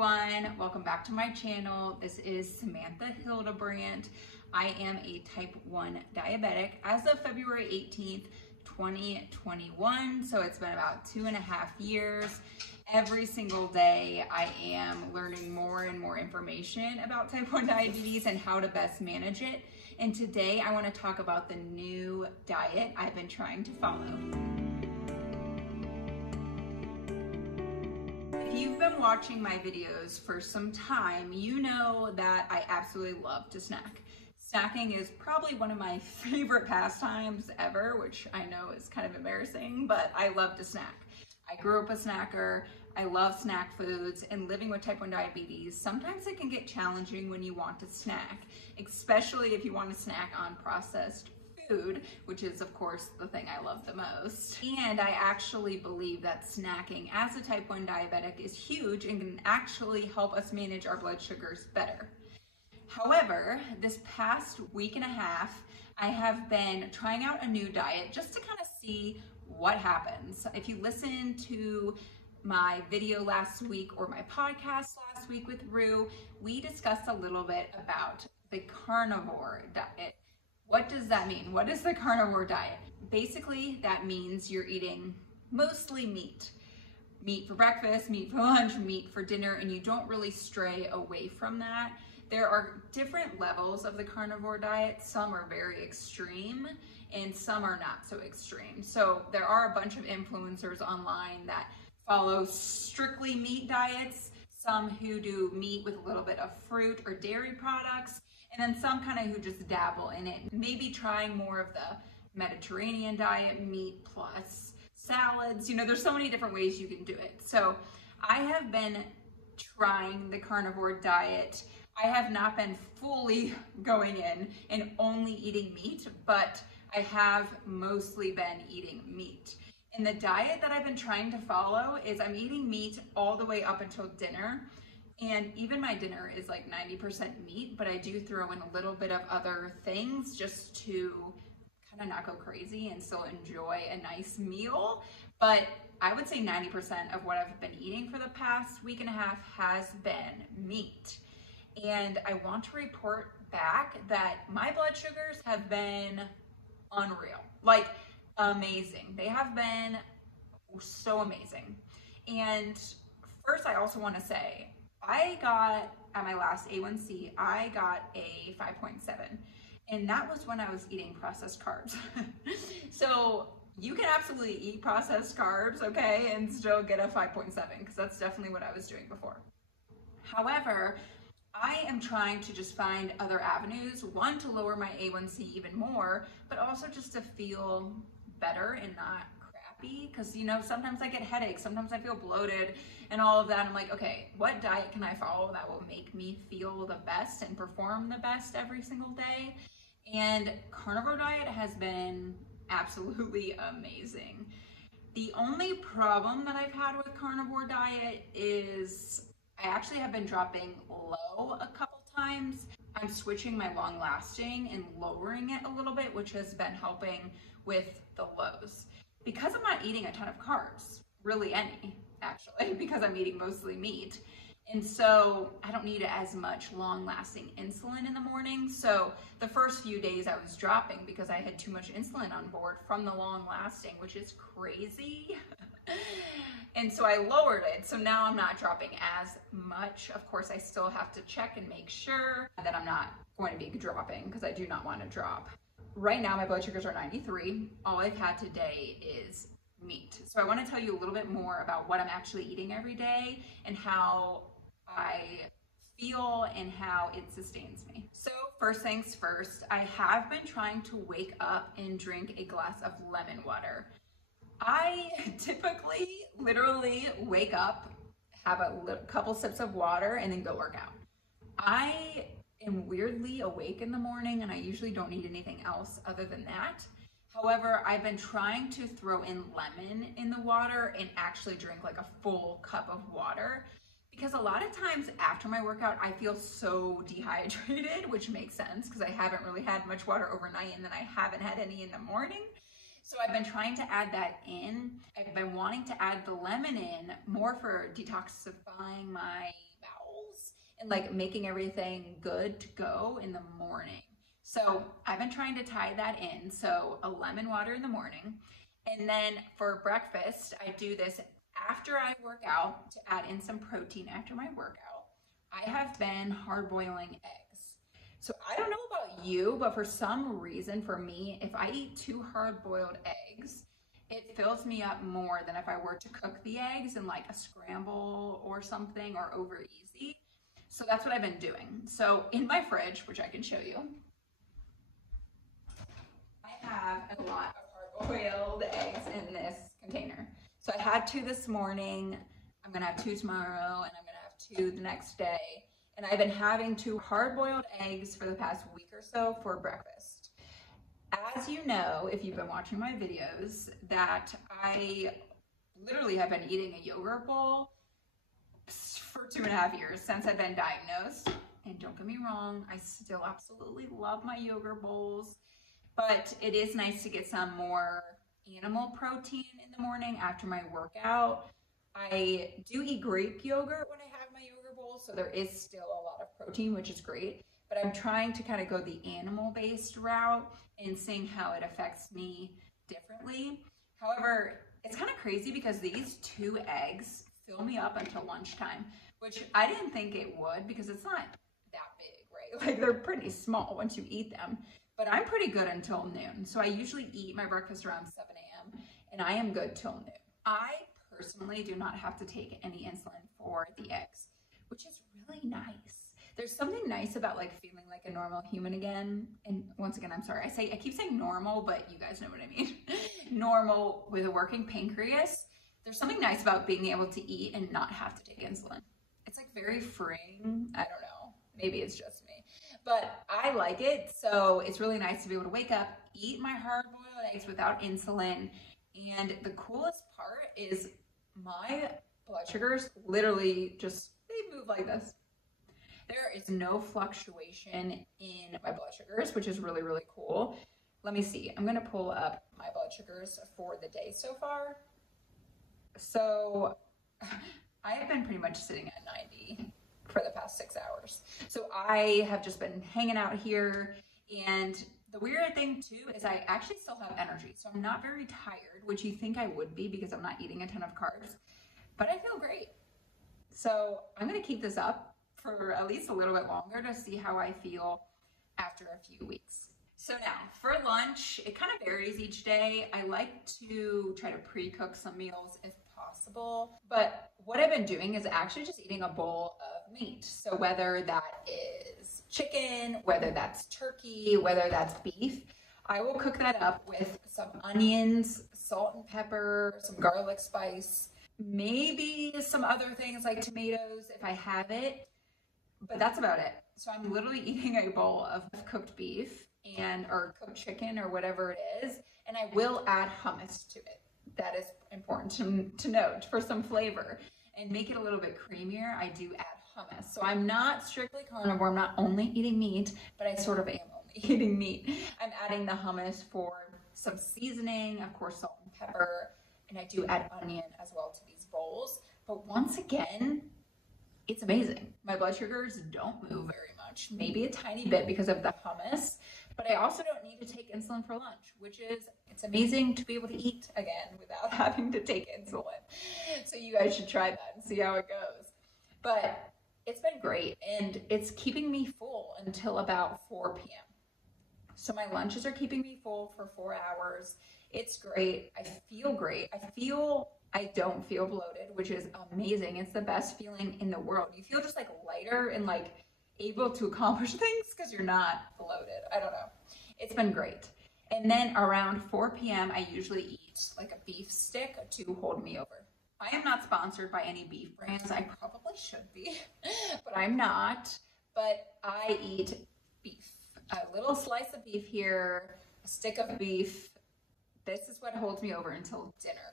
everyone, welcome back to my channel. This is Samantha Hildebrandt. I am a type 1 diabetic as of February 18th, 2021. So it's been about 2.5 years. Every single day I am learning more and more information about type 1 diabetes and how to best manage it. And today I want to talk about the new diet I've been trying to follow. If you've been watching my videos for some time, you know that I absolutely love to snack. Snacking is probably one of my favorite pastimes ever, which I know is kind of embarrassing, but I love to snack. I grew up a snacker. I love snack foods, and living with type 1 diabetes, sometimes it can get challenging when you want to snack, especially if you want to snack on processed food, which is of course the thing I love the most. And I actually believe that snacking as a type 1 diabetic is huge and can actually help us manage our blood sugars better. However, this past week and a half, I have been trying out a new diet just to kind of see what happens. If you listen to my video last week or my podcast last week with Rue, we discussed a little bit about the carnivore diet. What does that mean? What is the carnivore diet? Basically, that means you're eating mostly meat. Meat for breakfast, meat for lunch, meat for dinner, and you don't really stray away from that. There are different levels of the carnivore diet. Some are very extreme and some are not so extreme. So there are a bunch of influencers online that follow strictly meat diets, some who do meat with a little bit of fruit or dairy products, and then some kind of who just dabble in it, maybe trying more of the Mediterranean diet, meat plus salads. You know, there's so many different ways you can do it. So I have been trying the carnivore diet. I have not been fully going in and only eating meat, but I have mostly been eating meat. And the diet that I've been trying to follow is I'm eating meat all the way up until dinner. And even my dinner is like 90% meat, but I do throw in a little bit of other things just to kind of not go crazy and still enjoy a nice meal. But I would say 90% of what I've been eating for the past week and a half has been meat. And I want to report back that my blood sugars have been unreal, like amazing. They have been so amazing. And first, I also want to say, I got, at my last A1C, I got a 5.7. And that was when I was eating processed carbs. So you can absolutely eat processed carbs, okay, and still get a 5.7, because that's definitely what I was doing before. However, I am trying to just find other avenues, one, to lower my A1C even more, but also just to feel better and not crappy, because you know, sometimes I get headaches, sometimes I feel bloated and all of that. I'm like, okay, what diet can I follow that will make me feel the best and perform the best every single day? And carnivore diet has been absolutely amazing. The only problem that I've had with carnivore diet is I actually have been dropping low a couple times. I'm switching my long lasting and lowering it a little bit, which has been helping with the lows. Because I'm not eating a ton of carbs, really any, actually, because I'm eating mostly meat. And so I don't need as much long lasting insulin in the morning. So the first few days I was dropping because I had too much insulin on board from the long lasting, which is crazy. And so I lowered it. So now I'm not dropping as much. Of course, I still have to check and make sure that I'm not going to be dropping, because I do not want to drop. Right now, my blood sugars are 93. All I've had today is meat. So I want to tell you a little bit more about what I'm actually eating every day and how I feel and how it sustains me. So first things first, I have been trying to wake up and drink a glass of lemon water. I typically literally wake up, have a couple sips of water, and then go work out. I am weirdly awake in the morning, and I usually don't need anything else other than that. However, I've been trying to throw in lemon in the water and actually drink like a full cup of water, because a lot of times after my workout, I feel so dehydrated, which makes sense because I haven't really had much water overnight, and then I haven't had any in the morning. So I've been trying to add that in. I've been wanting to add the lemon in more for detoxifying my and like making everything good to go in the morning. So I've been trying to tie that in. So a lemon water in the morning. And then for breakfast, I do this after I work out to add in some protein after my workout. I have been hard boiling eggs. So I don't know about you, but for some reason for me, if I eat 2 hard boiled eggs, it fills me up more than if I were to cook the eggs in like a scramble or something or over easy. So that's what I've been doing. So in my fridge, which I can show you, I have a lot of hard boiled eggs in this container. So I had 2 this morning, I'm gonna have 2 tomorrow, and I'm gonna have 2 the next day. And I've been having 2 hard-boiled eggs for the past week or so for breakfast. As you know, if you've been watching my videos, that I literally have been eating a yogurt bowl for 2.5 years since I've been diagnosed. And don't get me wrong, I still absolutely love my yogurt bowls, but it is nice to get some more animal protein in the morning after my workout. I do eat Greek yogurt when I have my yogurt bowl, so there is still a lot of protein, which is great, but I'm trying to kind of go the animal-based route and seeing how it affects me differently. However, it's kind of crazy because these 2 eggs fill me up until lunchtime, which I didn't think it would because it's not that big, right? Like they're pretty small once you eat them, but I'm pretty good until noon. So I usually eat my breakfast around 7 a.m. and I am good till noon. I personally do not have to take any insulin for the eggs, which is really nice. There's something nice about like feeling like a normal human again. And once again, I'm sorry, I keep saying normal, but you guys know what I mean. Normal with a working pancreas. There's something nice about being able to eat and not have to take insulin. It's like very freeing. I don't know. Maybe it's just me, but I like it. So it's really nice to be able to wake up, eat my hard-boiled eggs without insulin. And the coolest part is my blood sugars literally just, they move like this. There is no fluctuation in my blood sugars, which is really, really cool. Let me see. I'm going to pull up my blood sugars for the day so far. So I have been pretty much sitting at 90 for the past 6 hours. So I have just been hanging out here. And the weird thing too is I actually still have energy. So I'm not very tired, which you think I would be because I'm not eating a ton of carbs, but I feel great. So I'm going to keep this up for at least a little bit longer to see how I feel after a few weeks. So now for lunch, it kind of varies each day. I like to try to pre-cook some meals if possible, but what I've been doing is actually just eating a bowl of meat. So whether that is chicken, whether that's turkey, whether that's beef, I will cook that up with some onions, salt and pepper, some garlic spice, maybe some other things like tomatoes if I have it, but that's about it. So I'm literally eating a bowl of cooked beef or cooked chicken or whatever it is, and I will add hummus to it. That is important to note for some flavor and make it a little bit creamier. I do add hummus. So I'm not strictly carnivore. I'm not only eating meat, but I sort of am only eating meat. I'm adding the hummus for some seasoning, of course, salt and pepper, and I do add onion as well to these bowls. But once again, it's amazing. My blood sugars don't move very much, maybe a tiny bit because of the hummus, but I also don't need to take insulin for lunch, which is, it's amazing to be able to eat again without having to take insulin. So you guys should try that and see how it goes. But it's been great, and it's keeping me full until about 4 p.m. So my lunches are keeping me full for 4 hours. It's great. I feel great. I don't feel bloated, which is amazing. It's the best feeling in the world. You feel just like lighter and like able to accomplish things because you're not bloated. I don't know. It's been great. And then around 4 p.m., I usually eat like a beef stick to hold me over. I am not sponsored by any beef brands. I probably should be, but I'm not. But I eat beef. A little slice of beef here, a stick of beef. This is what holds me over until dinner.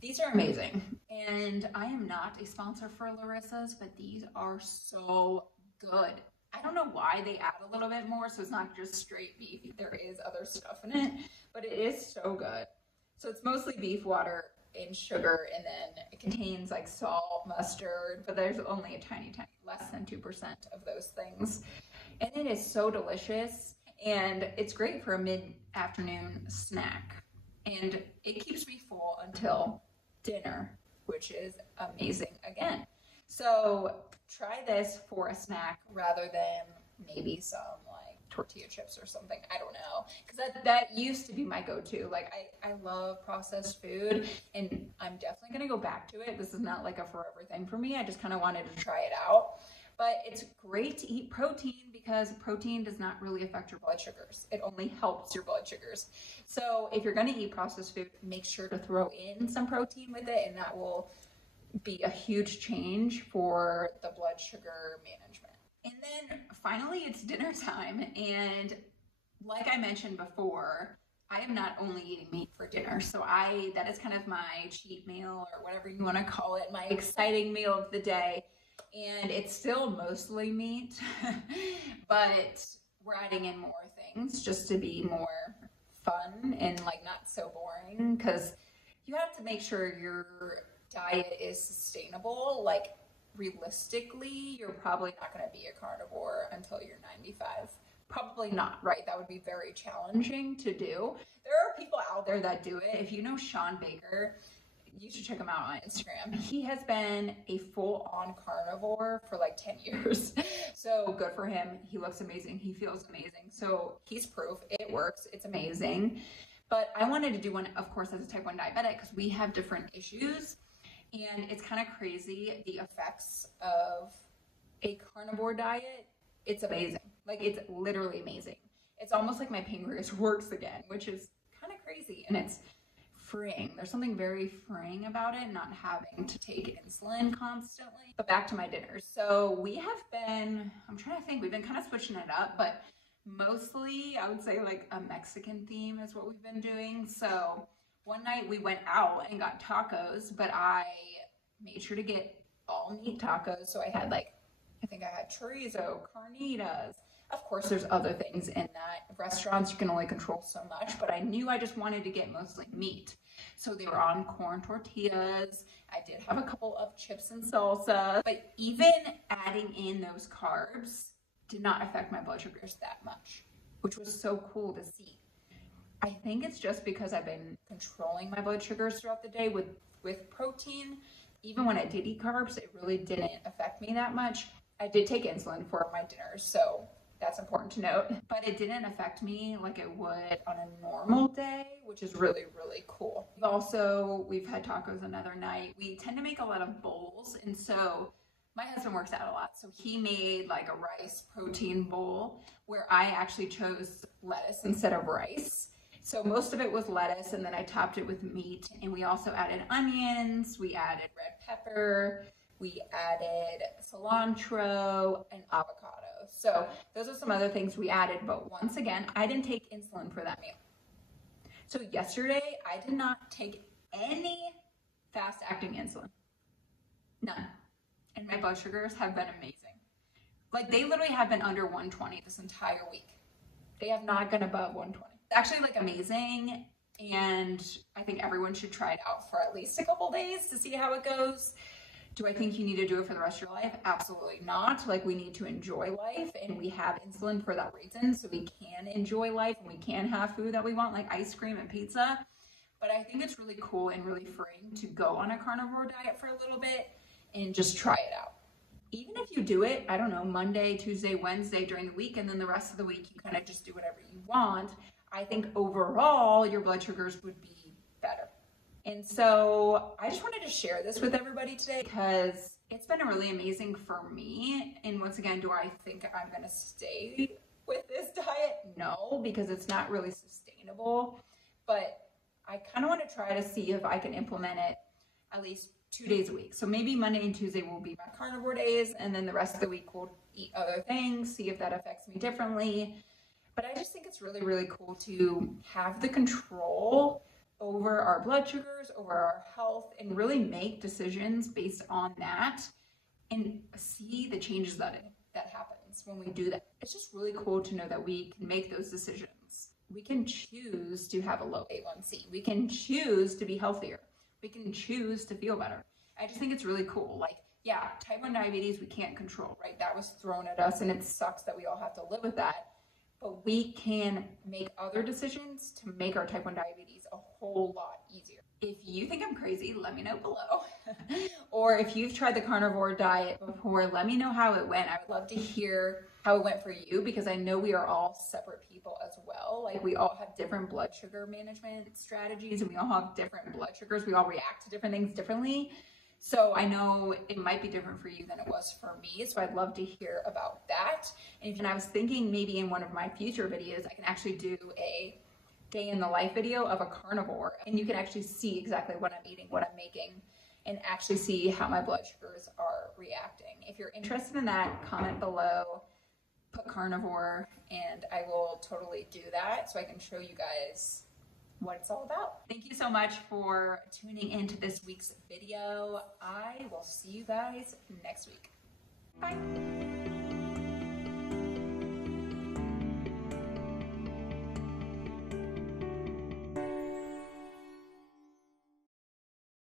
These are amazing. And I am not a sponsor for Larissa's, but these are so good. I don't know why they add a little bit more, so it's not just straight beef. There is other stuff in it, but it is so good. So it's mostly beef water, in sugar, and then it contains like salt, mustard, but there's only a tiny, less than 2% of those things. And it is so delicious, and it's great for a mid-afternoon snack. And it keeps me full until dinner, which is amazing again. So try this for a snack rather than maybe some like tortilla chips or something. I don't know, because that used to be my go-to. Like I love processed food, and I'm definitely gonna go back to it. This is not like a forever thing for me. I just kind of wanted to try it out. But it's great to eat protein because protein does not really affect your blood sugars. It only helps your blood sugars. So if you're going to eat processed food, make sure to throw in some protein with it, and that will be a huge change for the blood sugar management. And then finally, it's dinner time. And like I mentioned before, I am not only eating meat for dinner. So that is kind of my cheat meal, or whatever you want to call it, my exciting meal of the day. And it's still mostly meat, but we're adding in more things just to be more fun and like not so boring, because you have to make sure your diet is sustainable. Like realistically, you're probably not going to be a carnivore until you're 95. Probably not, right? That would be very challenging to do. There are people out there that do it. If you know Sean Baker, you should check him out on Instagram. He has been a full-on carnivore for like 10 years. So good for him. He looks amazing. He feels amazing. So he's proof. It works. It's amazing. But I wanted to do one, of course, as a type 1 diabetic, because we have different issues. And it's kind of crazy, the effects of a carnivore diet. It's amazing. Like, it's literally amazing. It's almost like my pancreas works again, which is kind of crazy. And it's freeing. There's something very freeing about it, not having to take insulin constantly. But back to my dinners. So we have been, I'm trying to think, we've been kind of switching it up, but mostly I would say like a Mexican theme is what we've been doing. So one night we went out and got tacos, but I made sure to get all meat tacos. So I had like, I think I had chorizo, carnitas. Of course, there's other things in that. Restaurants, you can only control so much, but I knew I just wanted to get mostly meat. So they were on corn tortillas. I did have a couple of chips and salsa, but even adding in those carbs did not affect my blood sugars that much, which was so cool to see. I think it's just because I've been controlling my blood sugars throughout the day with protein. Even when I did eat carbs, it really didn't affect me that much. I did take insulin for my dinners, so that's important to note, but it didn't affect me like it would on a normal day, which is really, really cool. We've had tacos another night. We tend to make a lot of bowls, and so my husband works out a lot, so he made like a rice protein bowl where I actually chose lettuce instead of rice. So most of it was lettuce, and then I topped it with meat, and we also added onions, we added red pepper, we added cilantro and avocado. So those are some other things we added, but once again, I didn't take insulin for that meal. So yesterday, I did not take any fast-acting insulin. None. And my blood sugars have been amazing. Like, they literally have been under 120 this entire week. They have not gone above 120. It's actually like amazing, and I think everyone should try it out for at least a couple days to see how it goes. Do I think you need to do it for the rest of your life? Absolutely not. Like, we need to enjoy life, and we have insulin for that reason, so we can enjoy life and we can have food that we want, like ice cream and pizza. But I think it's really cool and really freeing to go on a carnivore diet for a little bit and just try it out. Even if you do it, I don't know, Monday, Tuesday, Wednesday during the week, and then the rest of the week you kind of just do whatever you want, I think overall your blood sugars would be better. And so I just wanted to share this with everybody today because it's been really amazing for me. And once again, do I think I'm going to stay with this diet? No, because it's not really sustainable. But I kind of want to try to see if I can implement it at least 2 days a week. So maybe Monday and Tuesday will be my carnivore days, and then the rest of the week we'll eat other things, see if that affects me differently. But I just think it's really, really cool to have the control over our blood sugars, over our health, and really make decisions based on that and see the changes that happens when we do that. It's just really cool to know that we can make those decisions. We can choose to have a low A1C. We can choose to be healthier. We can choose to feel better. I just think it's really cool. Like, yeah, type 1 diabetes we can't control, right? That was thrown at us and it sucks that we all have to live with that. But we can make other decisions to make our type 1 diabetes a whole lot easier. If you think I'm crazy, let me know below. Or if you've tried the carnivore diet before, let me know how it went. I would love to hear how it went for you, because I know we are all separate people as well. Like, we all have different blood sugar management strategies and we all have different blood sugars. We all react to different things differently. So I know it might be different for you than it was for me. So I'd love to hear about that. And I was thinking maybe in one of my future videos, I can actually do a day in the life video of a carnivore, and you can actually see exactly what I'm eating, what I'm making, and actually see how my blood sugars are reacting. If you're interested in that, comment below, put carnivore, and I will totally do that so I can show you guys what it's all about. Thank you so much for tuning into this week's video. I will see you guys next week. Bye.